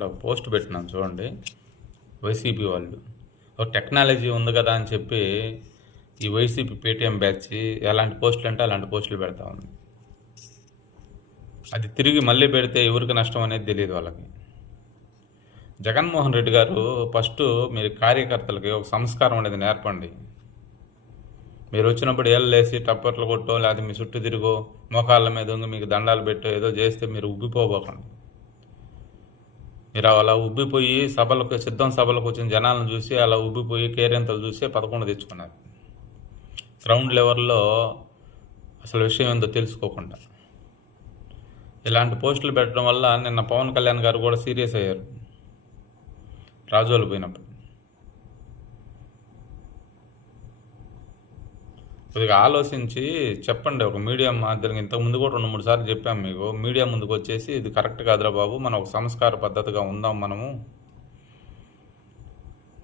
ఇక్కడ ఒక పోస్ట్ పెట్టినాం చూడండి. వైసీపీ వాళ్ళు ఒక టెక్నాలజీ ఉంది కదా అని చెప్పి ఈ వైసీపీ పేటీఎం బ్యాచ్ ఎలాంటి పోస్టులు అంటే అలాంటి పోస్టులు పెడతా ఉంది. అది తిరిగి మళ్ళీ పెడితే ఎవరికి నష్టం అనేది తెలియదు వాళ్ళకి. జగన్మోహన్ రెడ్డి గారు ఫస్ట్ మీరు కార్యకర్తలకి ఒక సంస్కారం అనేది నేర్పండి. మీరు వచ్చినప్పుడు ఏళ్ళేసి టప్పట్లు కొట్టో లేకపోతే మీ చుట్టూ తిరిగో మోకాళ్ళ మీద ఉంగి మీకు దండాలు పెట్టో ఏదో చేస్తే మీరు ఉబ్బిపోబోకండి. మీరు అలా ఉబ్బిపోయి సిద్ధం సభలకు వచ్చిన జనాలను చూసి అలా ఉబ్బిపోయి కేరింతలు చూసి 11 తెచ్చుకున్నారు. గ్రౌండ్ లెవెల్లో అసలు విషయం ఏందో తెలుసుకోకుండా ఇలాంటి పోస్టులు పెట్టడం వల్ల నిన్న పవన్ కళ్యాణ్ గారు కూడా సీరియస్ అయ్యారు రాజోలు పోయినప్పుడు. కొద్దిగా ఆలోచించి చెప్పండి ఒక మీడియా మాధ్యమంగా. ఇంతకుముందు కూడా 2-3 సార్లు చెప్పాము మీకు. మీడియా ముందుకు వచ్చేసి ఇది కరెక్ట్ కాదురా బాబు, మనం ఒక సంస్కార పద్ధతిగా ఉందాం.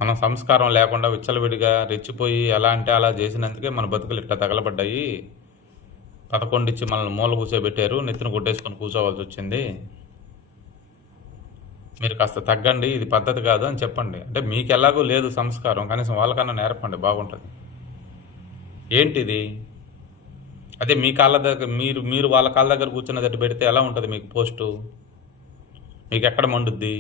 మనం సంస్కారం లేకుండా విచ్చలవిడిగా రెచ్చిపోయి ఎలా అంటే అలా చేసినందుకే మన బతుకులు ఇట్లా తగలబడ్డాయి. 11 ఇచ్చి మనల్ని మూల కూర్చోబెట్టారు, నెత్తిన కొట్టేసుకొని కూర్చోవాల్సి వచ్చింది. మీరు కాస్త తగ్గండి, ఇది పద్ధతి కాదు అని చెప్పండి. అంటే మీకు ఎలాగో లేదు సంస్కారం, కనీసం వాళ్ళకన్నా నేర్పండి, బాగుంటుంది. ఏంటిది? అదే మీ కాళ్ళ దగ్గర మీరు వాళ్ళ కాళ్ళ దగ్గర కూర్చున్నదట్టు పెడితే ఎలా ఉంటుంది మీకు పోస్టు? మీకు ఎక్కడ మండుద్ది?